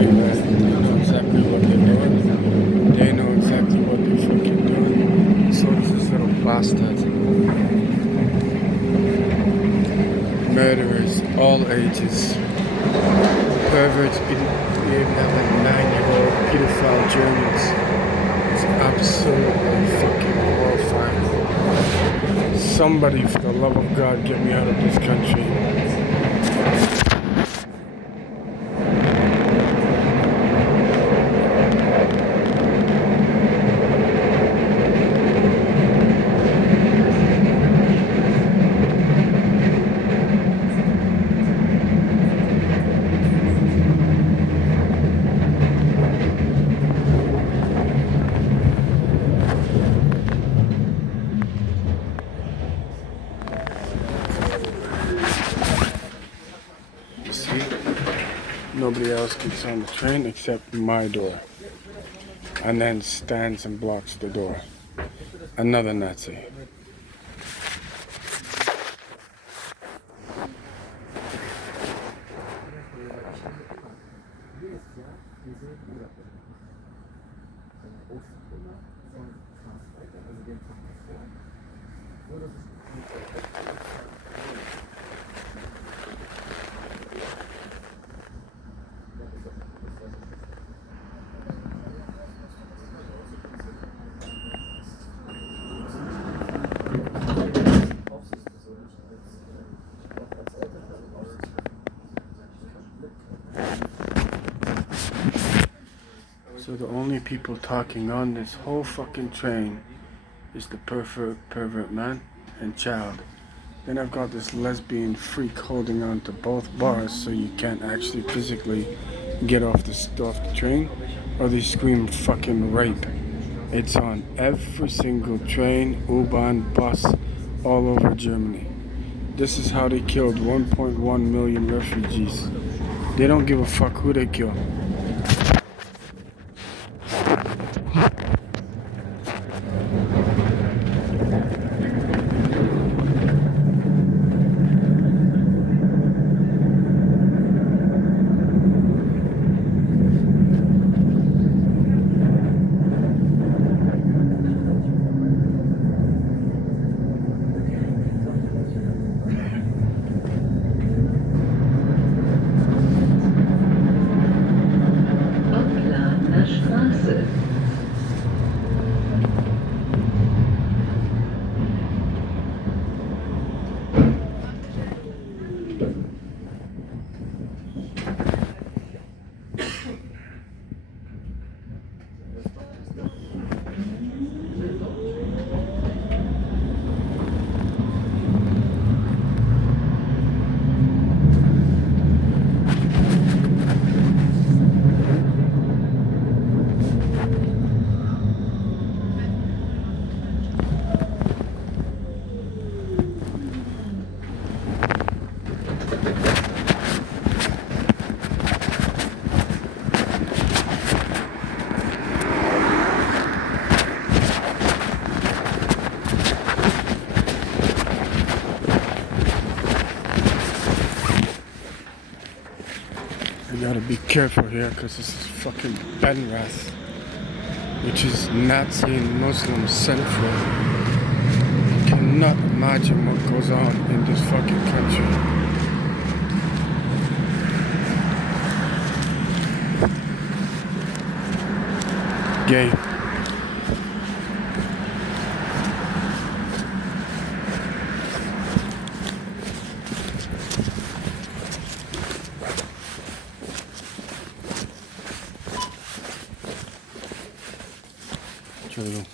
everywhere. They know exactly what they're doing. They know exactly what they're fucking doing. So does this little bastard. Murderers, all ages. Perverts behaving like 9-year-old pedophile Germans. It's absolutely fucking horrifying. Somebody, for the love of God, get me out of this country. See? Nobody else gets on the train except my door. And then stands and blocks the door. Another Nazi. So the only people talking on this whole fucking train is the pervert man and child. Then I've got this lesbian freak holding on to both bars so you can't actually physically get off the train, or they scream fucking rape. It's on every single train, U-Bahn, bus, all over Germany. This is how they killed 1.1 million refugees. They don't give a fuck who they kill. You gotta be careful here because this is fucking Benrath, which is Nazi and Muslim central. You cannot imagine what goes on in this fucking country. Gay. Entschuldigung.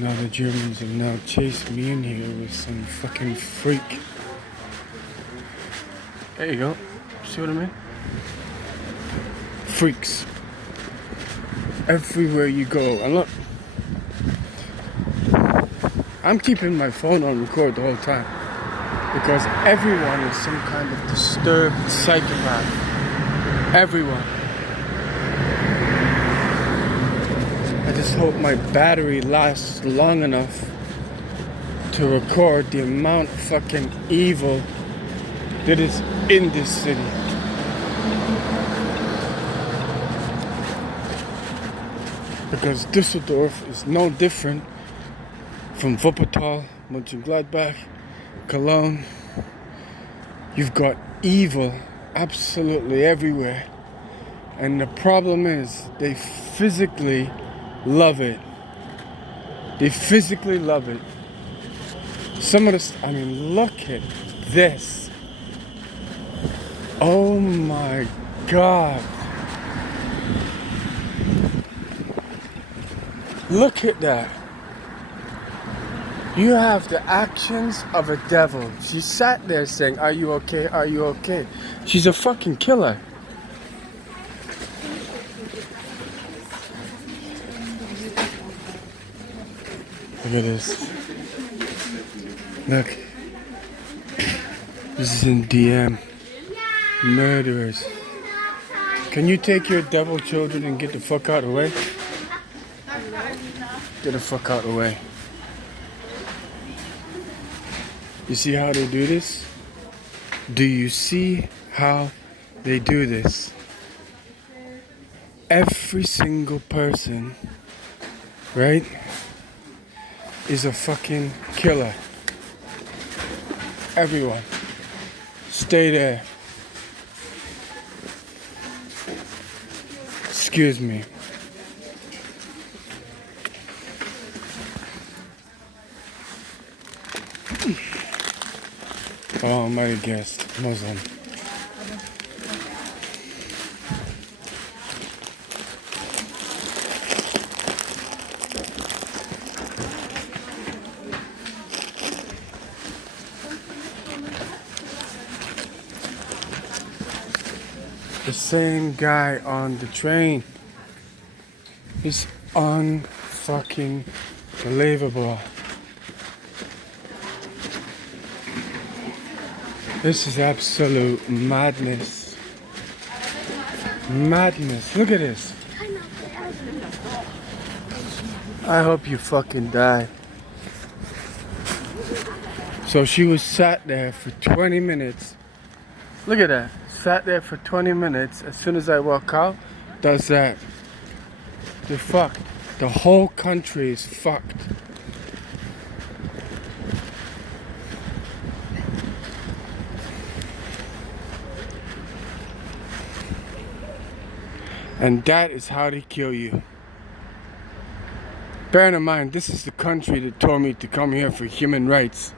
now the Germans have now chased me in here with some fucking freak. There you go. See what I mean? Freaks. Everywhere you go. And look, I'm keeping my phone on record the whole time because everyone is some kind of disturbed psychopath. Everyone. I just hope my battery lasts long enough to record the amount of fucking evil that is in this city. Because Düsseldorf is no different from Wuppertal, Mönchengladbach, Cologne. You've got evil absolutely everywhere. And the problem is they physically love it. They physically love it. Some of the, I mean, look at this. Oh my God. Look at that. You have the actions of a devil. She sat there saying, "Are you okay? Are you okay?" She's a fucking killer. Look at this. Look. This is in DM. Murderers. Can you take your devil children and get the fuck out of the way? Get the fuck out of the way. You see how they do this? Do you see how they do this? Every single person, right, is a fucking killer. Everyone. Stay there. Excuse me. Oh, I might have guessed. Muslim. The same guy on the train. It's unfucking believable. This is absolute madness. Madness. Look at this. I hope you fucking die. So she was sat there for 20 minutes. Look at that. Sat there for 20 minutes. As soon as I walk out, does that. They're fucked. The whole country is fucked. And that is how they kill you. Bear in mind, this is the country that told me to come here for human rights.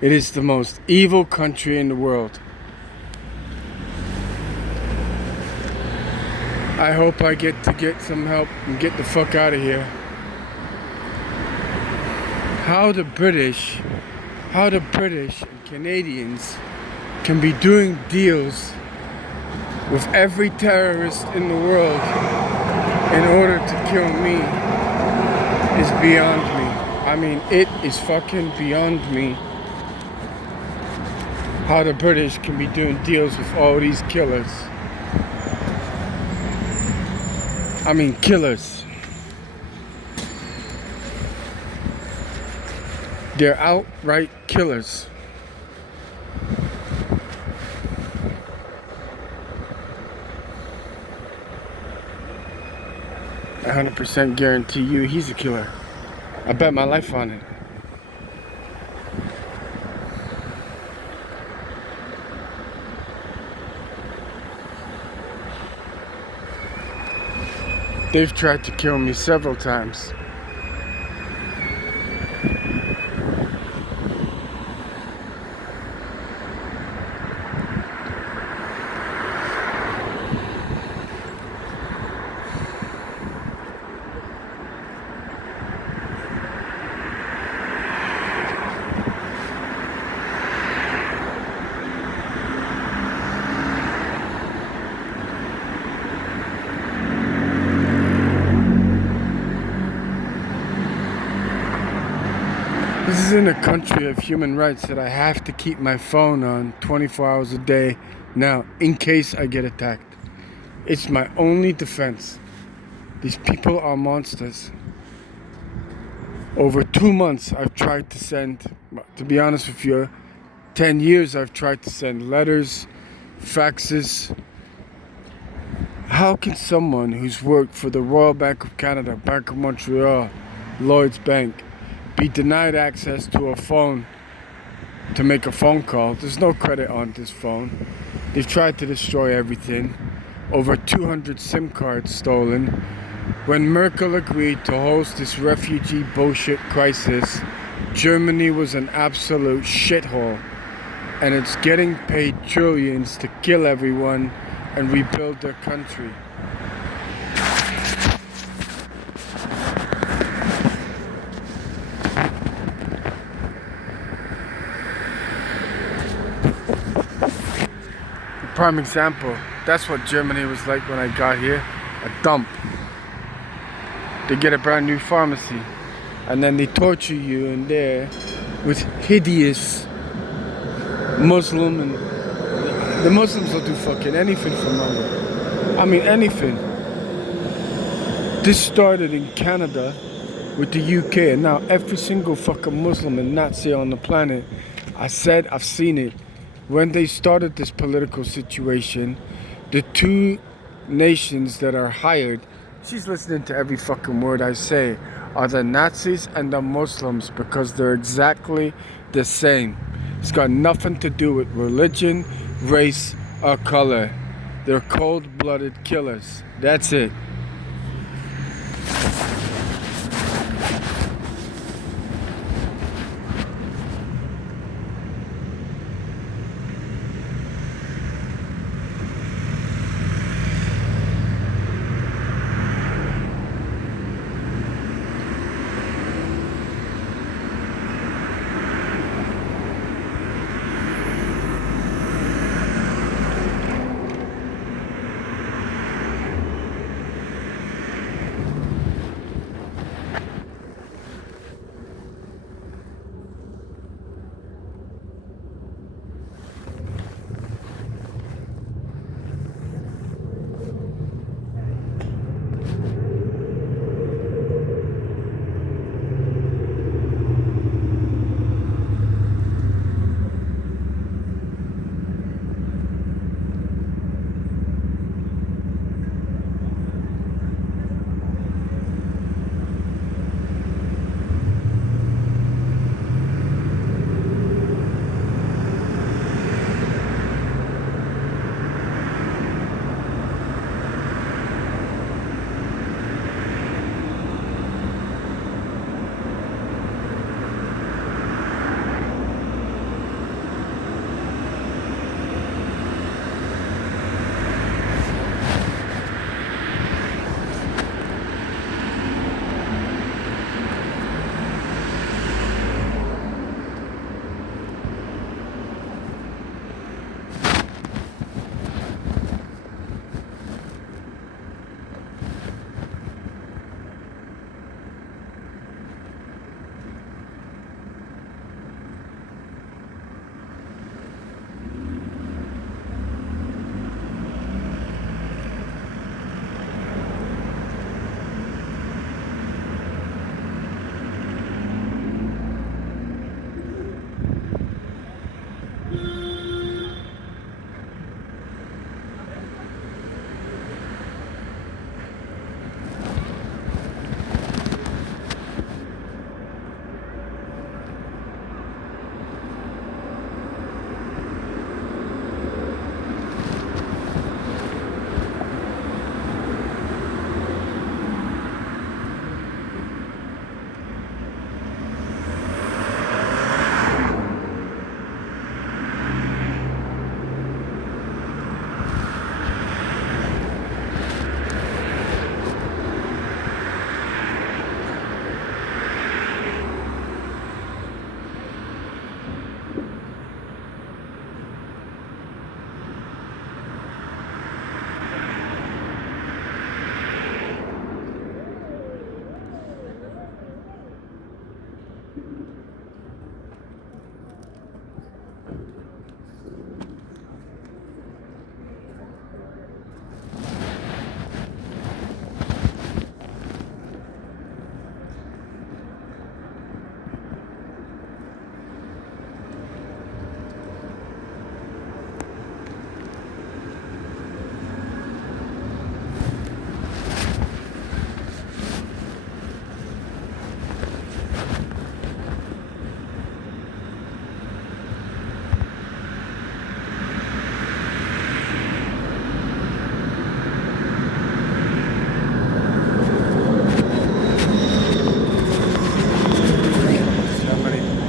It is the most evil country in the world. I hope I get some help and get the fuck out of here. How the British and Canadians can be doing deals with every terrorist in the world in order to kill me is beyond me. I mean, it is fucking beyond me how the British can be doing deals with all these killers. I mean, killers. They're outright killers. I 100% guarantee you he's a killer. I bet my life on it. They've tried to kill me several times. This is in a country of human rights that I have to keep my phone on 24 hours a day now in case I get attacked. It's my only defense. These people are monsters. Over 2 months I've tried to send, to be honest with you, 10 years I've tried to send letters, faxes. How can someone who's worked for the Royal Bank of Canada, Bank of Montreal, Lloyd's Bank, be denied access to a phone to make a phone call? There's no credit on this phone. They've tried to destroy everything. Over 200 SIM cards stolen. When Merkel agreed to host this refugee bullshit crisis, Germany was an absolute shithole. And it's getting paid trillions to kill everyone and rebuild their country. Prime example, that's what Germany was like when I got here. A dump. They get a brand new pharmacy and then they torture you in there with hideous Muslim, and the Muslims will do fucking anything for money. I mean anything. This started in Canada with the UK, and now every single fucking Muslim and Nazi on the planet, I said I've seen it. When they started this political situation, the two nations that are hired, she's listening to every fucking word I say, are the Nazis and the Muslims, because they're exactly the same. It's got nothing to do with religion, race, or color. They're cold-blooded killers. That's it.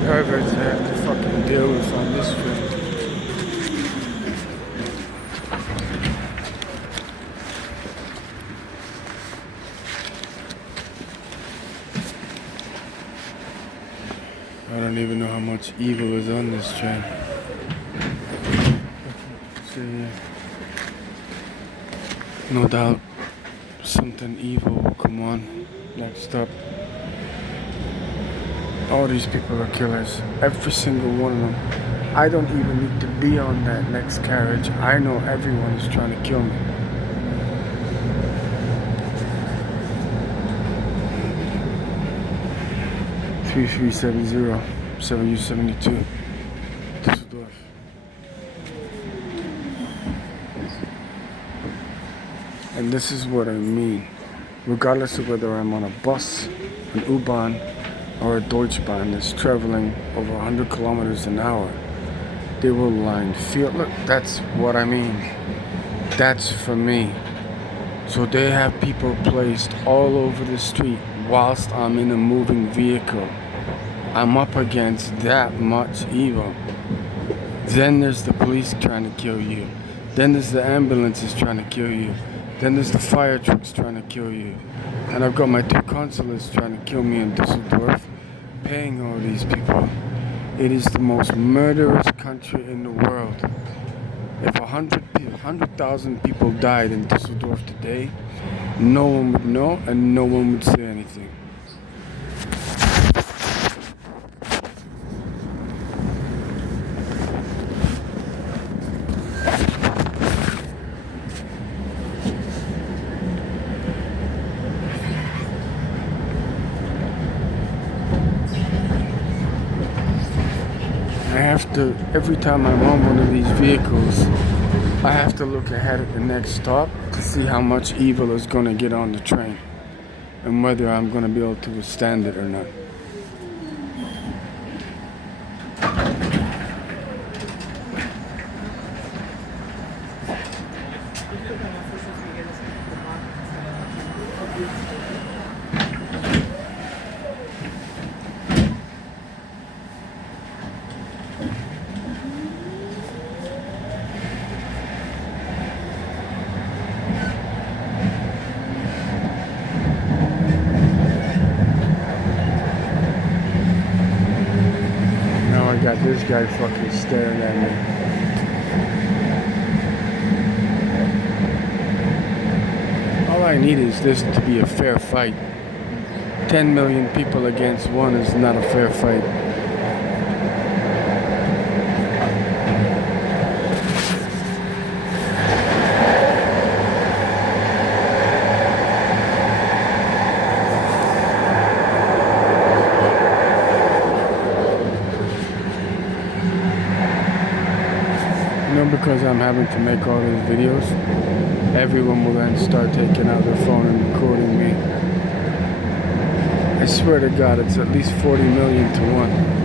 Perverts I have to fucking deal with on this train. I don't even know how much evil is on this train. See, no doubt something evil will come on next up. All these people are killers. Every single one of them. I don't even need to be on that next carriage. I know everyone is trying to kill me. (3370) 7U72 Düsseldorf. And this is what I mean. Regardless of whether I'm on a bus, an U-Bahn, or a Deutschbahn that's traveling over 100 kilometers an hour, they will line field. Look, that's what I mean. That's for me. So they have people placed all over the street whilst I'm in a moving vehicle. I'm up against that much evil. Then there's the police trying to kill you. Then there's the ambulances trying to kill you. Then there's the fire trucks trying to kill you. And I've got my 2 consulates trying to kill me in Düsseldorf, paying all these people. It is the most murderous country in the world. If 100,000 people died in Düsseldorf today, no one would know and no one would say anything. Every time I'm on one of these vehicles, I have to look ahead at the next stop to see how much evil is going to get on the train and whether I'm going to be able to withstand it or not. Got this guy fucking staring at me. All I need is this to be a fair fight. 10 million people against one is not a fair fight. Because I'm having to make all these videos, everyone will then start taking out their phone and recording me. I swear to God, it's at least 40 million to 1.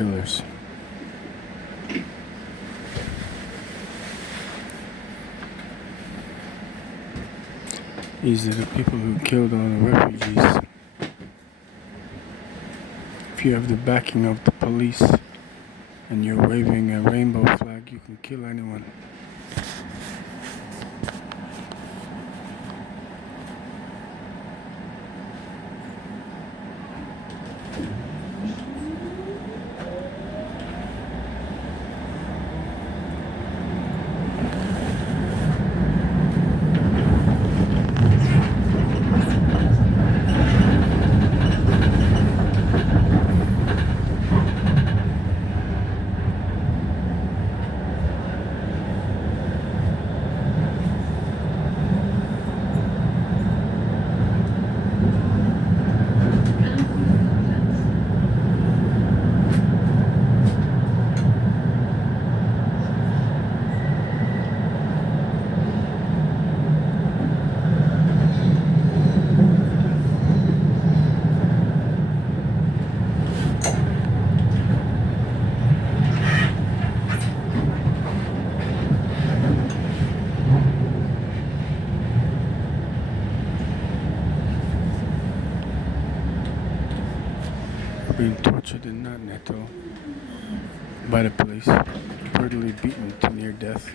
killers. These are the people who killed all the refugees. If you have the backing of the police and you're waving a rainbow flag, you can kill anyone. Being tortured in that netto by the police, brutally beaten to near death.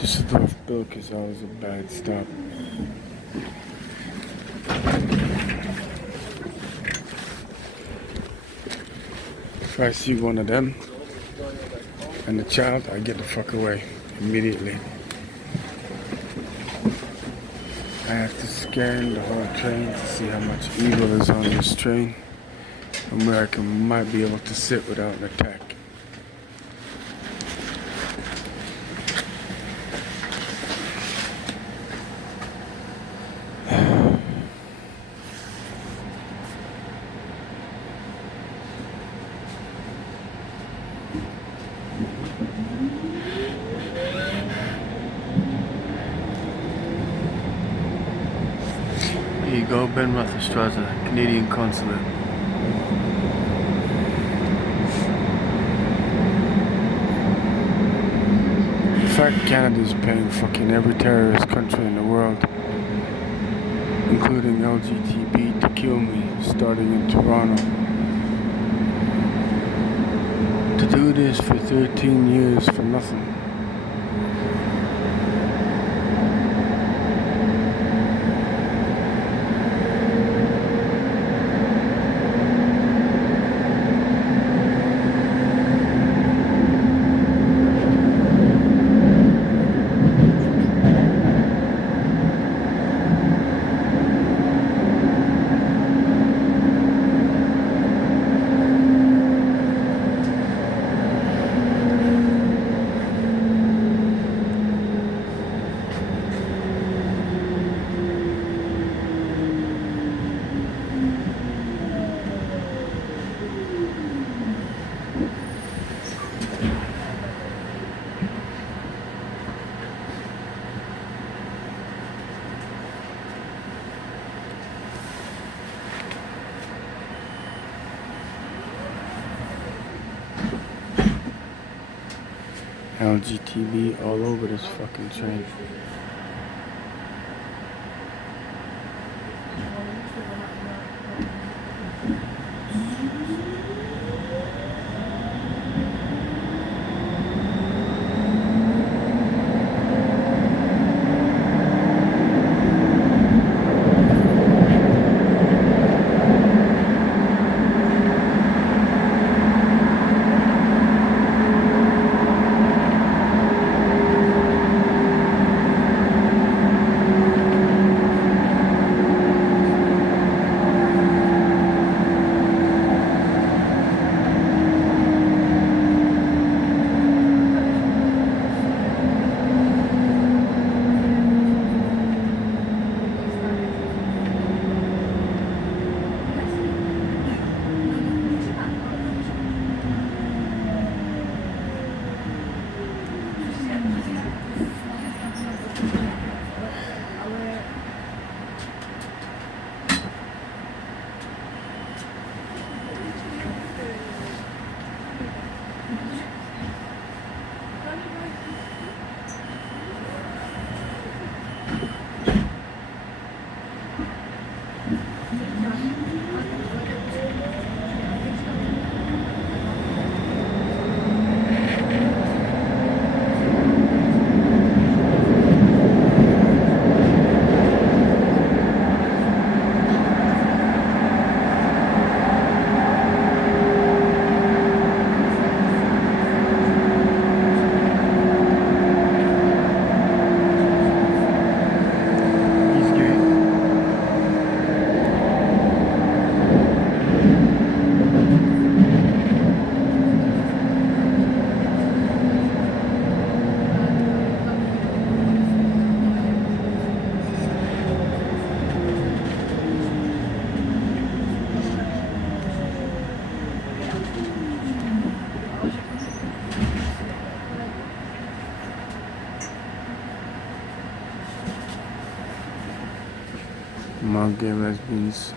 Düsseldorf Bilk is always a bad stop. If I see one of them and the child, I get the fuck away immediately. I have to scan the whole train to see how much evil is on this train and where I might be able to sit without an attack. Here you go, Ben Rotherstrasse, Canadian consulate. In fact, Canada's paying fucking every terrorist country in the world, including Lgtb, to kill me, starting in Toronto. To do this for 13 years for nothing. Lgtb all over this fucking train. More gay lesbians.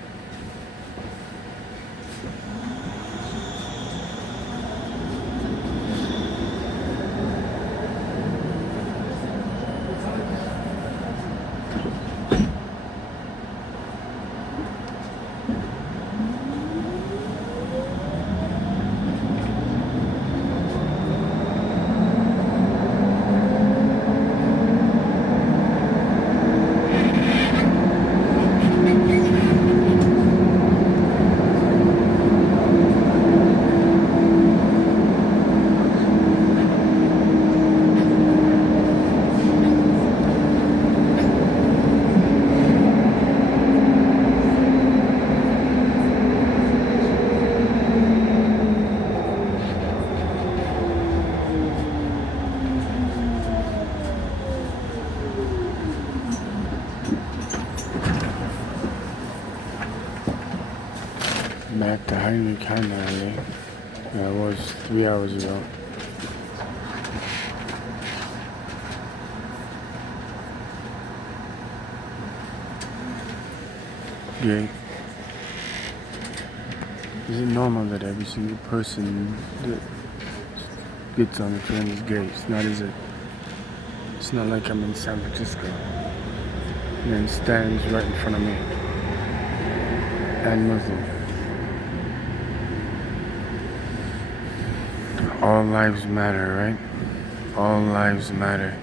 Back to Heinrich Heine. That was 3 hours ago. Gay. Is it normal that every single person that gets on the train is gay? It's not, is it? It's not like I'm in San Francisco and then stands right in front of me and Muslim. All lives matter, right? All lives matter.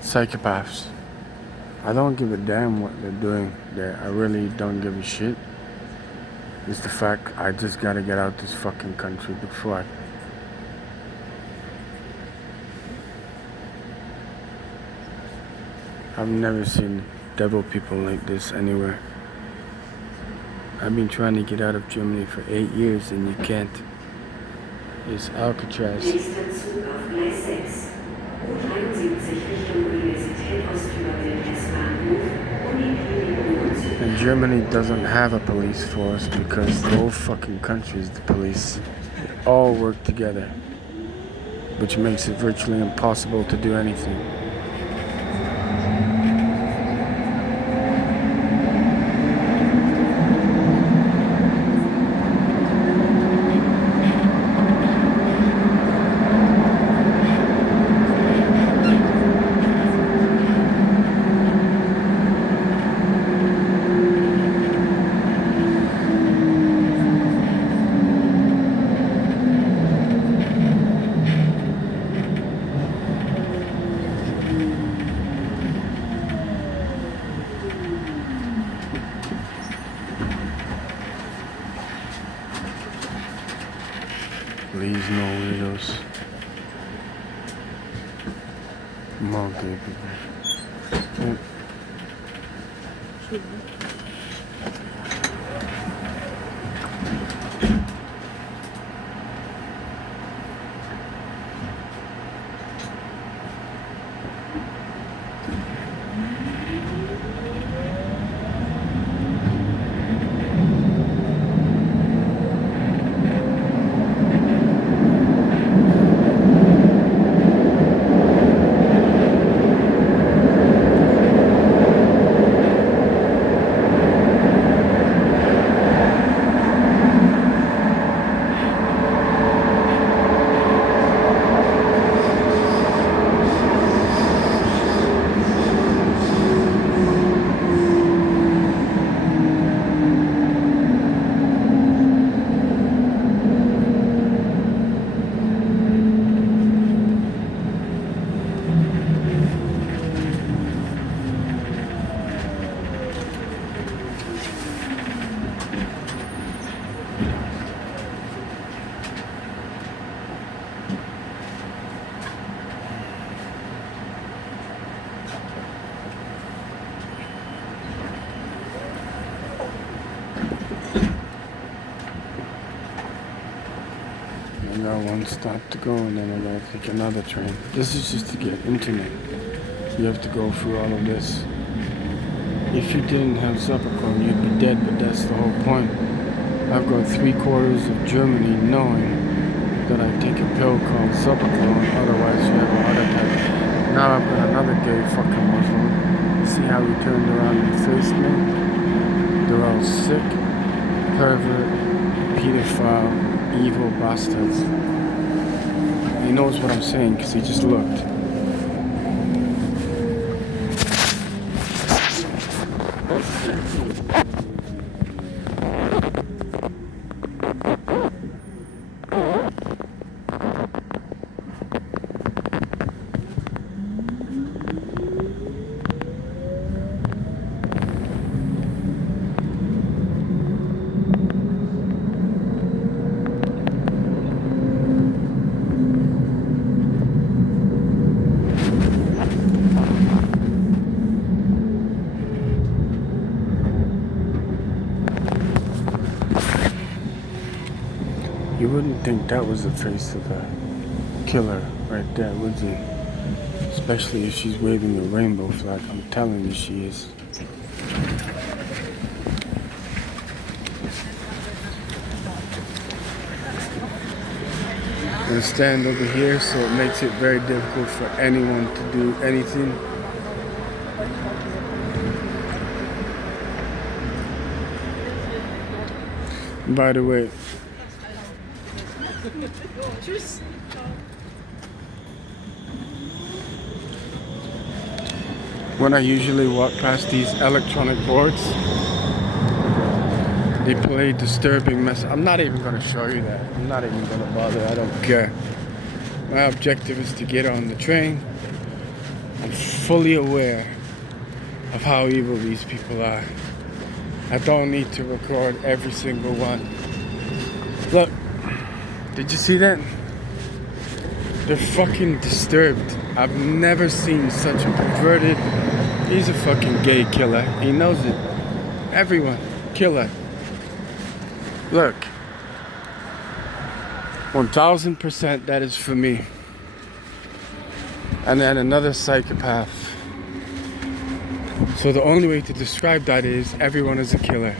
Psychopaths. I don't give a damn what they're doing there. I really don't give a shit. It's the fact I just gotta get out this fucking country before I've never seen devil people like this anywhere. I've been trying to get out of Germany for 8 years and you can't. It's Alcatraz. Nächster Zug auf Gleis 6. U73 Richtung Universität Ostüberbild S-Bahnhof, Uni And Germany doesn't have a police force because the whole fucking country is the police. They all work together, which makes it virtually impossible to do anything. no weirdos. More gay people. Yep. I got one stop to go and then I gotta take another train. This is just to get internet. You have to go through all of this. If you didn't have Subversion, you'd be dead, but that's the whole point. I've got 3/4 of Germany knowing that I take a pill called Subversion, otherwise you have a heart attack. Now I've got another gay fucking Muslim. See how he turned around and faced me? They're all sick, pervert, pedophile, evil bastards. He knows what I'm saying because he just looked. You wouldn't think that was the face of a killer right there, would you? Especially if she's waving a rainbow flag. I'm telling you she is. I'm gonna stand over here so it makes it very difficult for anyone to do anything. By the way, when I usually walk past these electronic boards, they play disturbing mess. I'm not even going to show you that. I'm not even going to bother. I don't care. My objective is to get on the train. I'm fully aware of how evil these people are. I don't need to record every single one. Look, did you see that? They're fucking disturbed. I've never seen such a perverted. He's a fucking gay killer. He knows it. Everyone, killer. Look, 1000% that is for me. And then another psychopath. So the only way to describe that is everyone is a killer.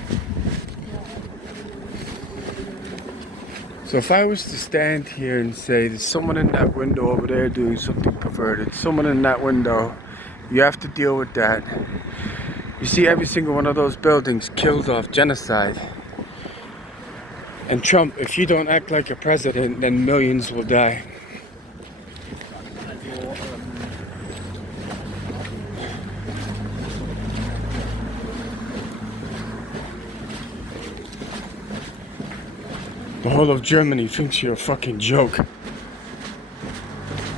So if I was to stand here and say there's someone in that window over there doing something perverted, someone in that window, you have to deal with that. You see every single one of those buildings killed off genocide. And Trump, if you don't act like a president, then millions will die. The whole of Germany thinks you're a fucking joke.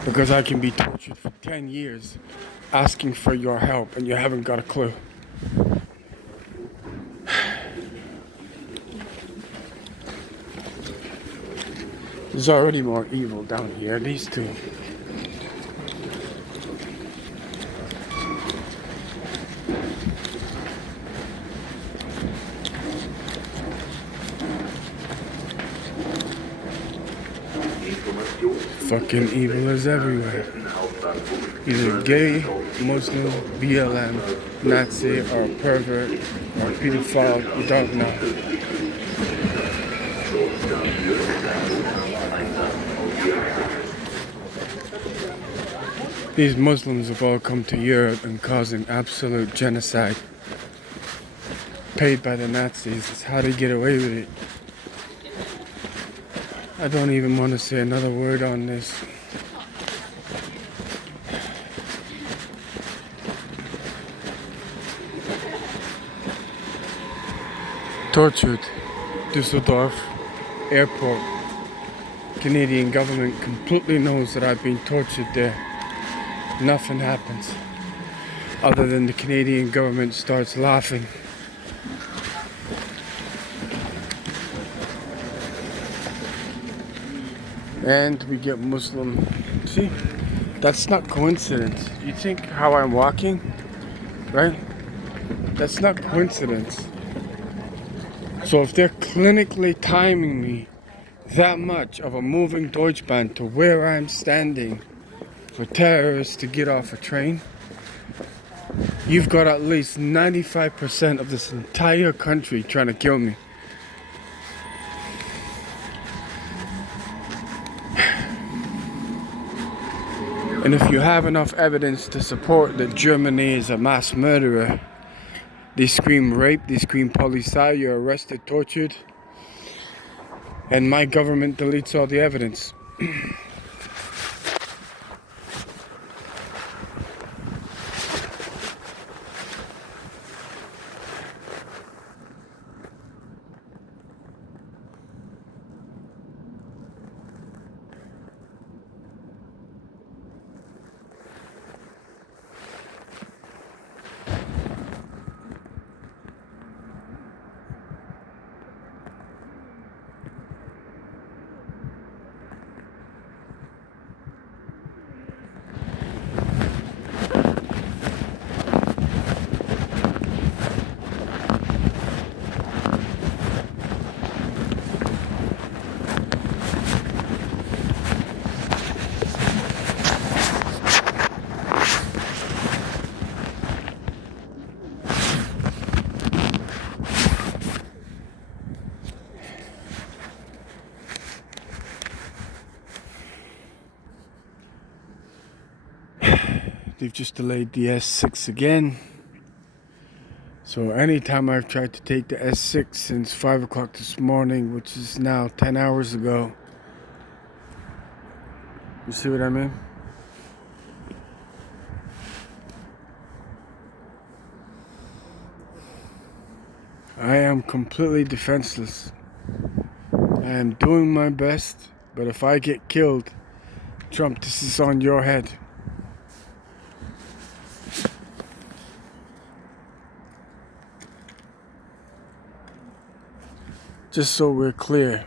Because I can be tortured for 10 years asking for your help and you haven't got a clue. This There's already more evil down here, these two. Fucking evil is everywhere. Either gay, Muslim, BLM, Nazi, or pervert, or pedophile, you don't know. These Muslims have all come to Europe and causing absolute genocide. Paid by the Nazis. That's how they get away with it. I don't even want to say another word on this. Tortured. Düsseldorf airport. Canadian government completely knows that I've been tortured there. Nothing happens. Other than the Canadian government starts laughing. And we get Muslim. See, that's not coincidence. You think how I'm walking, right? That's not coincidence. So if they're clinically timing me that much of a moving Deutschbahn to where I'm standing for terrorists to get off a train, you've got at least 95% of this entire country trying to kill me. And if you have enough evidence to support that Germany is a mass murderer, they scream rape, they scream polizei, you're arrested, tortured, and my government deletes all the evidence. They've just delayed the S6 again. So anytime I've tried to take the S6 since 5 o'clock this morning, which is now 10 hours ago. You see what I mean? I am completely defenseless. I am doing my best, but if I get killed, Trump, this is on your head. Just so we're clear,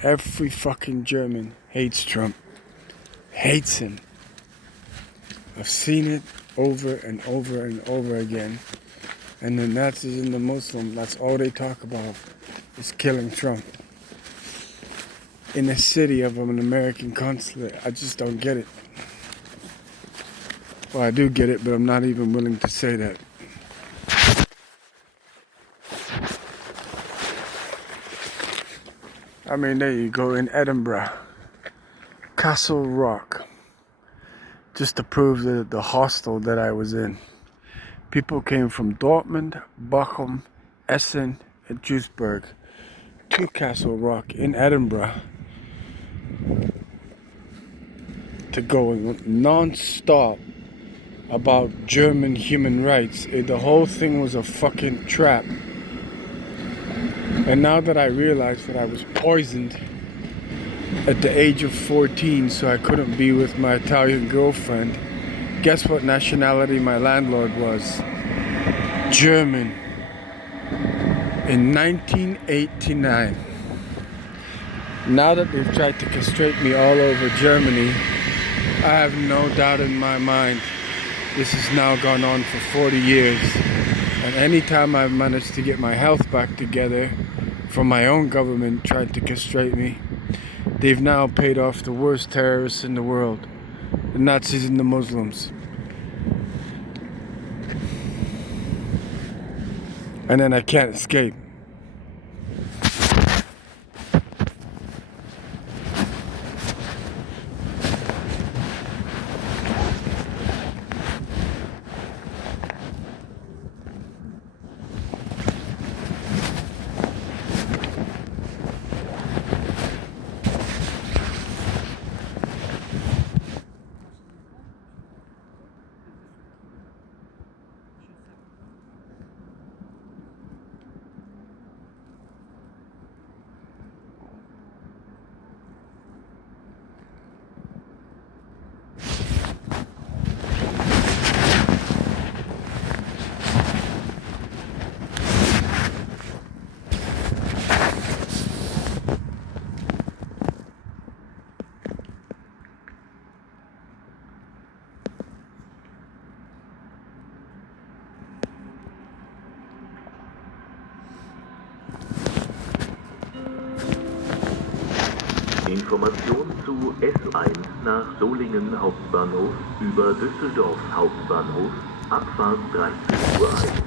every fucking German hates Trump. Hates him. I've seen it over and over and over again. And the Nazis and the Muslims, that's all they talk about, is killing Trump. In the city of an American consulate, I just don't get it. Well, I do get it, but I'm not even willing to say that. I mean, there you go, in Edinburgh, Castle Rock, just to prove the hostel that I was in. People came from Dortmund, Bochum, Essen, and Duisburg to Castle Rock in Edinburgh to go non-stop about German human rights. The whole thing was a fucking trap. And now that I realized that I was poisoned at the age of 14 so I couldn't be with my Italian girlfriend, guess what nationality my landlord was? German. In 1989. Now that they've tried to castrate me all over Germany, I have no doubt in my mind this has now gone on for 40 years. And anytime I've managed to get my health back together from my own government trying to castrate me, they've now paid off the worst terrorists in the world, the Nazis and the Muslims. And then I can't escape. Information zu S1 nach Solingen Hauptbahnhof über Düsseldorf Hauptbahnhof, Abfahrt 13:01 Uhr.